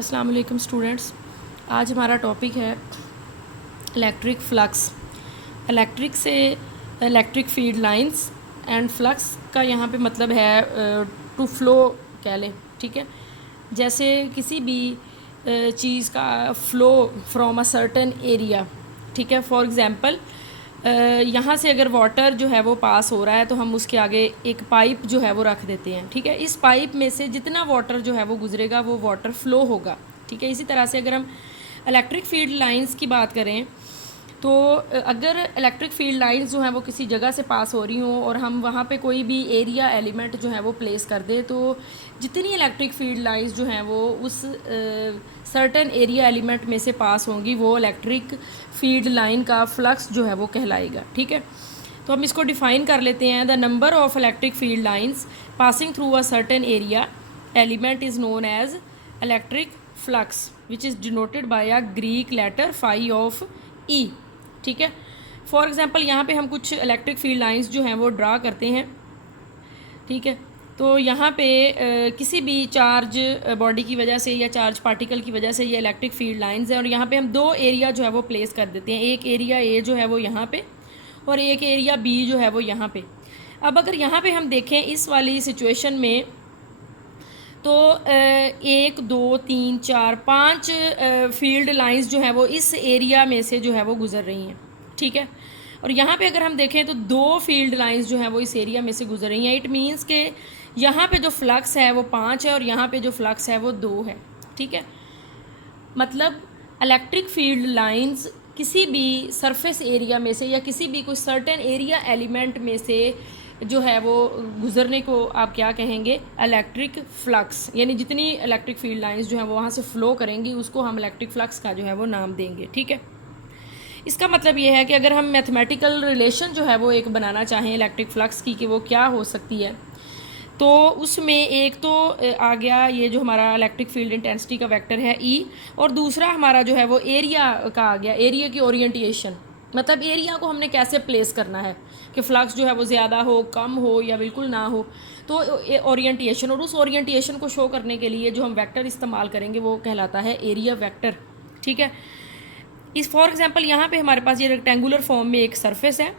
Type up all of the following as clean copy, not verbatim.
अस्सलाम वालेकुम स्टूडेंट्स। आज हमारा टॉपिक है इलेक्ट्रिक फ्लक्स। इलेक्ट्रिक से electric field lines and flux का यहाँ पे मतलब है टू फ्लो कह लें, ठीक है। जैसे किसी भी चीज़ का flow from a certain area, ठीक है। फॉर एग्ज़ाम्पल यहाँ से अगर वाटर जो है वो पास हो रहा है तो हम उसके आगे एक पाइप जो है वो रख देते हैं, ठीक है। इस पाइप में से जितना वाटर जो है वो गुजरेगा वो वाटर फ्लो होगा, ठीक है। इसी तरह से अगर हम इलेक्ट्रिक फील्ड लाइंस की बात करें तो अगर इलेक्ट्रिक फील्ड लाइंस जो हैं वो किसी जगह से पास हो रही हों और हम वहाँ पे कोई भी एरिया एलिमेंट जो है वो प्लेस कर दें तो जितनी इलेक्ट्रिक फील्ड लाइंस जो हैं वो उस सर्टेन एरिया एलिमेंट में से पास होंगी वो इलेक्ट्रिक फील्ड लाइन का फ्लक्स जो है वो कहलाएगा, ठीक है। तो हम इसको डिफ़ाइन कर लेते हैं। The number of electric field lines passing through a certain area element is known as electric flux which is denoted by a Greek letter phi of E, ठीक है। फॉर एग्ज़ाम्पल यहाँ पे हम कुछ इलेक्ट्रिक फील्ड लाइंस जो हैं वो draw करते हैं, ठीक है। तो यहाँ पे किसी भी चार्ज बॉडी की वजह से या चार्ज पार्टिकल की वजह से ये इलेक्ट्रिक फील्ड लाइंस हैं और यहाँ पे हम दो एरिया जो है वो प्लेस कर देते हैं। एक एरिया ए जो है वो यहाँ पे और एक एरिया बी जो है वो यहाँ पे। अब अगर यहाँ पे हम देखें इस वाली सिचुएशन में तो 1 2 3 4 5 फील्ड लाइंस जो हैं वो इस एरिया में से जो है वो गुज़र रही हैं, ठीक है। और यहाँ पे अगर हम देखें तो 2 फील्ड लाइंस जो हैं वो इस एरिया में से गुजर रही हैं। इट मीन्स कि यहाँ पे जो फ्लक्स है वो 5 है और यहाँ पे जो फ्लक्स है वो 2 है, ठीक है। मतलब इलेक्ट्रिक फील्ड लाइंस किसी भी सरफेस एरिया में से या किसी भी कोई सर्टेन एरिया एलिमेंट में से जो है वो गुज़रने को आप क्या कहेंगे, इलेक्ट्रिक फ्लक्स। यानी जितनी इलेक्ट्रिक फील्ड लाइंस जो हैं वो वहाँ से फ़्लो करेंगी उसको हम इलेक्ट्रिक फ्लक्स का जो है वो नाम देंगे, ठीक है। इसका मतलब ये है कि अगर हम मैथमेटिकल रिलेशन जो है वो एक बनाना चाहें इलेक्ट्रिक फ्लक्स की कि वो क्या हो सकती है तो उसमें एक तो आ गया ये जो हमारा इलेक्ट्रिक फील्ड इंटेंसिटी का वेक्टर है ई, और दूसरा हमारा जो है वो एरिया का आ गया, एरिया की ओरिएंटेशन। मतलब एरिया को हमने कैसे प्लेस करना है कि फ्लक्स जो है वो ज़्यादा हो, कम हो या बिल्कुल ना हो। तो ओरिएंटेशन, और उस ओरिएंटेशन को शो करने के लिए जो हम वेक्टर इस्तेमाल करेंगे वो कहलाता है एरिया वेक्टर, ठीक है। इस फॉर एग्जांपल यहाँ पे हमारे पास ये रेक्टेंगुलर फॉर्म में एक सरफेस है,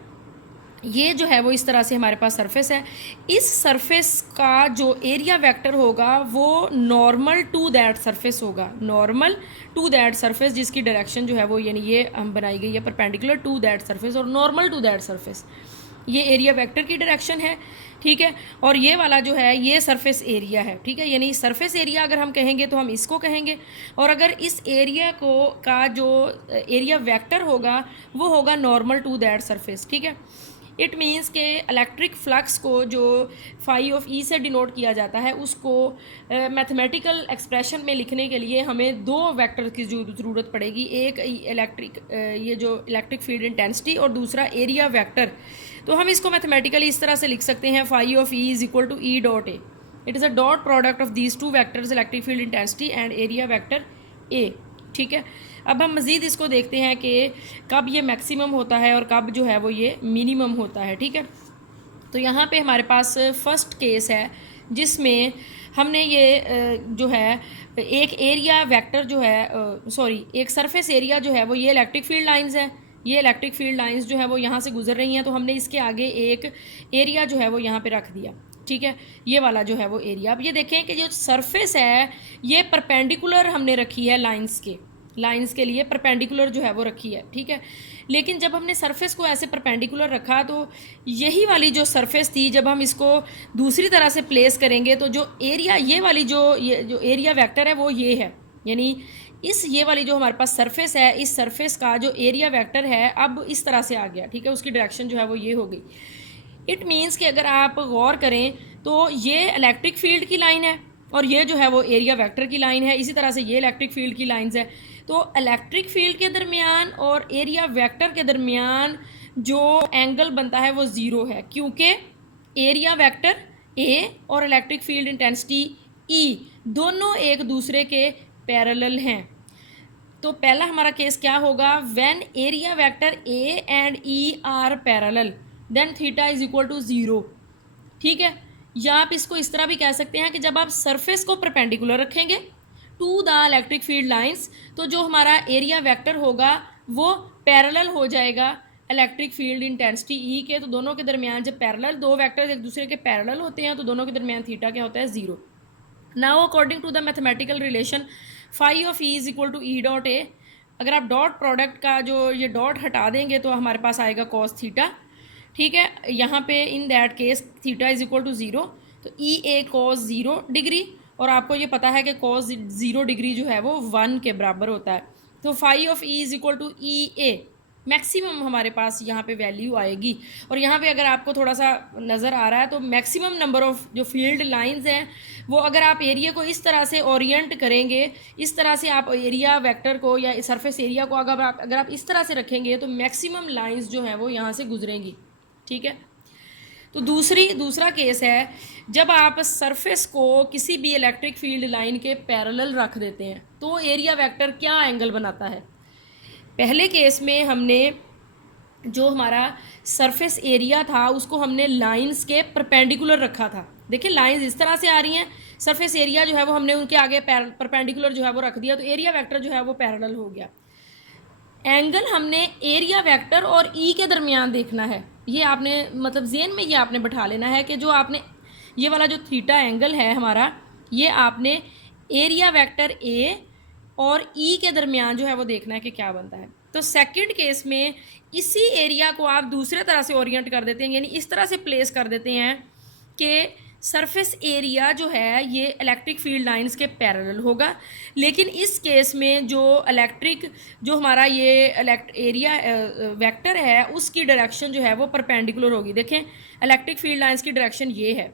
ये जो है वो इस तरह से हमारे पास सरफेस है। इस सरफेस का जो एरिया वेक्टर होगा वो नॉर्मल टू दैट सरफेस होगा, नॉर्मल टू दैट सरफेस जिसकी डायरेक्शन जो है वो यानी ये हम बनाई गई है परपेंडिकुलर टू दैट सरफेस और नॉर्मल टू दैट सरफेस, ये एरिया वेक्टर की डायरेक्शन है, ठीक है। और ये वाला जो है ये सरफेस एरिया है, ठीक है। यानी सरफेस एरिया अगर हम कहेंगे तो हम इसको कहेंगे, और अगर इस एरिया को का जो एरिया वेक्टर होगा वो होगा नॉर्मल टू दैट सरफेस, ठीक है। इट मीन्स के इलेक्ट्रिक फ्लक्स को जो फाई ऑफ ई से डिनोट किया जाता है उसको मैथमेटिकल एक्सप्रेशन में लिखने के लिए हमें दो वेक्टर की ज़रूरत पड़ेगी। एक इलेक्ट्रिक ये जो इलेक्ट्रिक फील्ड इंटेंसिटी और दूसरा एरिया वेक्टर। तो हम इसको मैथमेटिकली इस तरह से लिख सकते हैं phi of E is equal to E dot A. It is a dot product of these two vectors electric field intensity and area vector A, ठीक है। अब हम मज़ीद इसको देखते हैं कि कब ये मैक्सिमम होता है और कब जो है वो ये मिनिमम होता है, ठीक है। तो यहाँ पे हमारे पास फर्स्ट केस है जिसमें हमने ये जो है एक एरिया वेक्टर जो है सॉरी एक सरफेस एरिया जो है वो ये इलेक्ट्रिक फील्ड लाइंस है, ये इलेक्ट्रिक फील्ड लाइंस जो है वो यहाँ से गुजर रही हैं तो हमने इसके आगे एक एरिया जो है वो यहाँ पे रख दिया, ठीक है। ये वाला जो है वो एरिया। अब ये देखें कि जो सरफेस है ये परपेंडिकुलर हमने रखी है लाइंस के लिए परपेंडिकुलर जो है वो रखी है, ठीक है। लेकिन जब हमने सरफेस को ऐसे परपेंडिकुलर रखा तो यही वाली जो सरफेस थी जब हम इसको दूसरी तरह से प्लेस करेंगे तो जो एरिया ये वाली जो एरिया वेक्टर है वो ये है। यानी ये वाली जो हमारे पास सरफेस है इस सरफेस का जो एरिया वेक्टर है अब इस तरह से आ गया, ठीक है। उसकी डायरेक्शन जो है वो ये हो गई। इट मीन्स कि अगर आप गौर करें तो ये इलेक्ट्रिक फील्ड की लाइन है और ये जो है वो एरिया वेक्टर की लाइन है, इसी तरह से ये इलेक्ट्रिक फील्ड की लाइंस है। तो इलेक्ट्रिक फील्ड के दरमियान और एरिया वेक्टर के दरमियान जो एंगल बनता है वो ज़ीरो है क्योंकि एरिया वेक्टर ए और इलेक्ट्रिक फील्ड इंटेंसिटी ई दोनों एक दूसरे के पैरेलल हैं। तो पहला हमारा केस क्या होगा, when area vector A and E are parallel then theta is equal to zero, ठीक है। या आप इसको इस तरह भी कह सकते हैं कि जब आप सरफेस को परपेंडिकुलर रखेंगे to the electric field lines, तो जो हमारा एरिया वेक्टर होगा वो पैरेलल हो जाएगा इलेक्ट्रिक फील्ड इंटेंसिटी ई के। तो दोनों के दरमियान जब पैरेलल दो वेक्टर्स एक दूसरे के पैरेलल होते हैं तो दोनों के दरमियान थीटा क्या होता है, zero. Now according to the mathematical relation phi of E is equal to E dot A, अगर आप डॉट प्रोडक्ट का जो ये डॉट हटा देंगे तो हमारे पास आएगा कॉस थीटा, ठीक है। यहाँ पे in that case theta is equal to zero, तो E A cos zero degree, और आपको ये पता है कि कॉस ज़ीरो डिग्री जो है वो 1 के बराबर होता है। तो phi of E is equal to E A, maximum हमारे पास यहाँ पे वैल्यू आएगी। और यहाँ पे अगर आपको थोड़ा सा नज़र आ रहा है तो मैक्सिमम नंबर ऑफ जो फील्ड लाइंस हैं वो अगर आप एरिया को इस तरह से ओरिएंट करेंगे, इस तरह से आप एरिया वेक्टर को या सरफेस एरिया को अगर आप इस तरह से रखेंगे तो मैक्सिमम लाइंस जो हैं वो यहाँ से गुजरेंगी, ठीक है। तो दूसरा केस है जब आप सरफेस को किसी भी इलेक्ट्रिक फील्ड लाइन के पैरेलल रख देते हैं तो एरिया वेक्टर क्या एंगल बनाता है। पहले केस में हमने जो हमारा सरफेस एरिया था उसको हमने लाइंस के परपेंडिकुलर रखा था। देखिए लाइंस इस तरह से आ रही हैं, सरफेस एरिया जो है वो हमने उनके आगे परपेंडिकुलर जो है वो रख दिया, तो एरिया वेक्टर जो है वो पैरेलल हो गया। एंगल हमने एरिया वेक्टर और ई के दरमियान देखना है, ये आपने मतलब जेन में ये आपने बैठा लेना है कि जो आपने ये वाला जो थीटा एंगल है हमारा, ये आपने एरिया वेक्टर ए और ई के दरमियान जो है वो देखना है कि क्या बनता है। तो सेकंड केस में इसी एरिया को आप दूसरे तरह से ओरिएंट कर देते हैं, यानी इस तरह से प्लेस कर देते हैं कि सरफेस एरिया जो है ये इलेक्ट्रिक फील्ड लाइंस के पैरेलल होगा, लेकिन इस केस में जो हमारा ये एरिया वेक्टर है उसकी डायरेक्शन जो है वो परपेंडिकुलर होगी। देखें इलेक्ट्रिक फील्ड लाइंस की डायरेक्शन ये है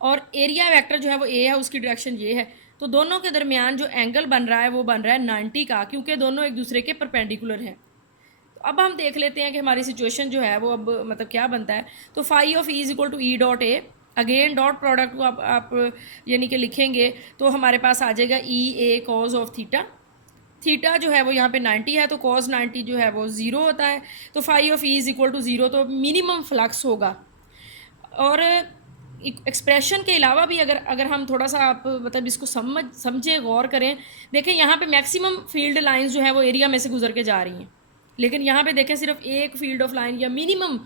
और एरिया वेक्टर जो है वो ए है, उसकी डायरेक्शन ये है। तो दोनों के दरमियान जो एंगल बन रहा है वो बन रहा है 90 का, क्योंकि दोनों एक दूसरे के परपेंडिकुलर हैं। तो अब हम देख लेते हैं कि हमारी सिचुएशन जो है वो अब मतलब क्या बनता है। तो phi of E is equal to E dot A, again dot product को आप यानी कि लिखेंगे तो हमारे पास आ जाएगा ई ए कॉज ऑफ थीटा। थीटा जो है वो यहाँ पे 90 है तो कॉस 90 जो है वो 0 होता है। तो phi of E is equal to 0, तो मिनिमम फ्लक्स होगा। और एक्सप्रेशन के अलावा भी अगर हम थोड़ा सा आप मतलब इसको समझें गौर करें, देखें यहाँ पे मैक्सिमम फील्ड लाइंस जो है वो एरिया में से गुजर के जा रही हैं, लेकिन यहाँ पे देखें सिर्फ एक फील्ड ऑफ लाइन या मिनिमम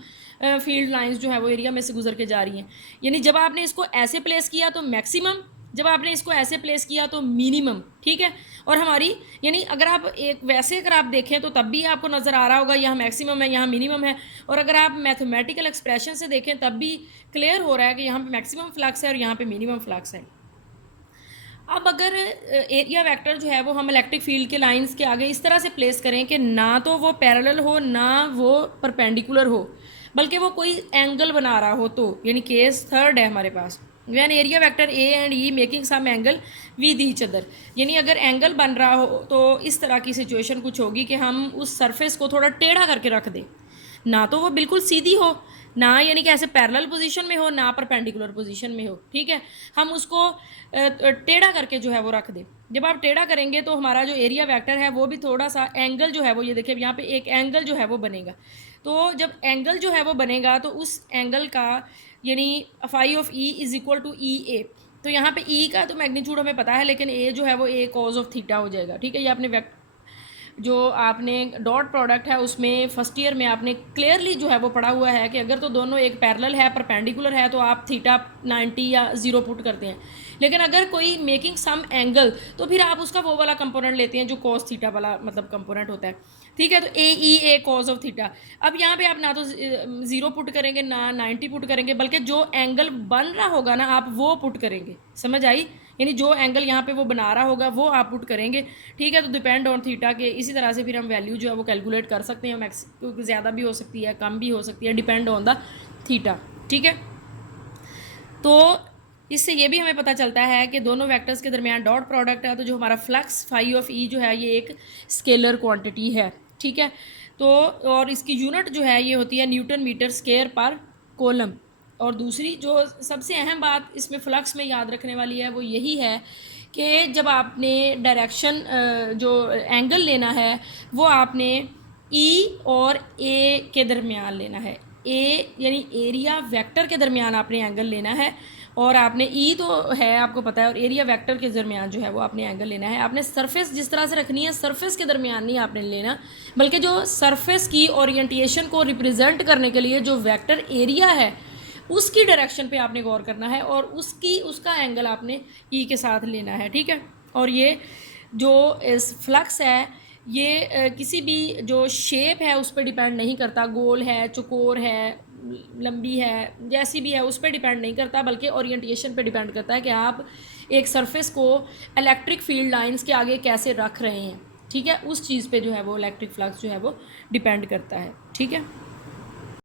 फील्ड लाइंस जो है वो एरिया में से गुजर के जा रही हैं। यानी जब आपने इसको ऐसे प्लेस किया तो मैक्सिमम, जब आपने इसको ऐसे प्लेस किया तो मिनिमम, ठीक है। और हमारी यानी अगर आप अगर आप देखें तो तब भी आपको नज़र आ रहा होगा यहाँ मैक्सिमम है यहाँ मिनिमम है, और अगर आप मैथमेटिकल एक्सप्रेशन से देखें तब भी क्लियर हो रहा है कि यहाँ पे मैक्सिमम फ्लक्स है और यहाँ पे मिनिमम फ्लक्स है। अब अगर एरिया वेक्टर जो है वो हम इलेक्ट्रिक फील्ड के लाइंस के आगे इस तरह से प्लेस करें कि ना तो वो पैरेलल हो ना वो परपेंडिकुलर हो, बल्कि वो कोई एंगल बना रहा हो, तो यानी केस थर्ड है हमारे पास, when area vector A and E making some angle with each other. यानी अगर एंगल बन रहा हो तो इस तरह की सिचुएशन कुछ होगी कि हम उस सरफेस को थोड़ा टेढ़ा करके रख दें, ना तो वो बिल्कुल सीधी हो, ना यानी कि ऐसे पैरेलल पोजीशन में हो, ना परपेंडिकुलर पोजीशन में हो, ठीक है। हम उसको टेढ़ा करके जो है वो रख दें। जब आप टेढ़ा करेंगे तो हमारा जो एरिया वेक्टर है वो भी थोड़ा सा एंगल जो है वो, ये देखिए यहाँ पे एक एंगल जो है वो बनेगा। तो जब एंगल जो है वो बनेगा तो उस एंगल का यानी phi of E is equal to E A. तो यहाँ पे ई का तो मैग्नीट्यूड हमें पता है, लेकिन ए जो है वो ए कॉज ऑफ थीटा हो जाएगा, ठीक है। ये आपने जो आपने डॉट प्रोडक्ट है उसमें फर्स्ट ईयर में आपने क्लियरली जो है वो पढ़ा हुआ है कि अगर तो दोनों एक पैरेलल है परपेंडिकुलर है तो आप थीटा 90 या 0 पुट करते हैं, लेकिन अगर कोई मेकिंग सम एंगल तो फिर आप उसका वो वाला कंपोनेंट लेते हैं जो कॉस थीटा वाला मतलब कंपोनेंट होता है, ठीक है। तो ए ई ए कॉज ऑफ थीटा, अब यहाँ पे आप ना तो 0 पुट करेंगे ना 90 पुट करेंगे, बल्कि जो एंगल बन रहा होगा ना आप वो पुट करेंगे, समझ आई। यानी जो एंगल यहाँ पे वो बना रहा होगा वो आप पुट करेंगे, ठीक है। तो डिपेंड ऑन थीटा के इसी तरह से फिर हम वैल्यू जो है वो कैलकुलेट कर सकते हैं, क्योंकि ज़्यादा भी हो सकती है कम भी हो सकती है, डिपेंड ऑन द थीटा, ठीक है। तो इससे ये भी हमें पता चलता है कि दोनों वेक्टर्स के दरमियान डॉट प्रोडक्ट है, तो जो हमारा फ्लक्स फाई ऑफ ई जो है ये एक स्केलर क्वांटिटी है, ठीक है। तो और इसकी यूनिट जो है ये होती है न्यूटन मीटर स्क्वायर पर कॉलम। और दूसरी जो सबसे अहम बात इसमें फ्लक्स में याद रखने वाली है वो यही है कि जब आपने डायरेक्शन जो एंगल लेना है वो आपने ई और ए के दरमियान लेना है, ए यानी एरिया वेक्टर के दरमियान आपने एंगल लेना है, और आपने ई तो है आपको पता है, और एरिया वेक्टर के दरमियान जो है वो आपने एंगल लेना है। आपने सरफेस जिस तरह से रखनी है सरफेस के दरमियान नहीं आपने लेना, बल्कि जो सरफेस की ओरिएंटेशन को रिप्रेजेंट करने के लिए जो वेक्टर एरिया है उसकी डायरेक्शन पे आपने गौर करना है, और उसका एंगल आपने ई के साथ लेना है, ठीक है। और ये जो इस फ्लक्स है ये किसी भी जो शेप है उस पर डिपेंड नहीं करता, गोल है, चौकोर है, लंबी है, जैसी भी है उस पर डिपेंड नहीं करता, बल्कि ओरिएंटेशन पे डिपेंड करता है कि आप एक सरफेस को इलेक्ट्रिक फील्ड लाइंस के आगे कैसे रख रहे हैं, ठीक है। उस चीज़ पे जो है वो इलेक्ट्रिक फ्लक्स जो है वो डिपेंड करता है, ठीक है।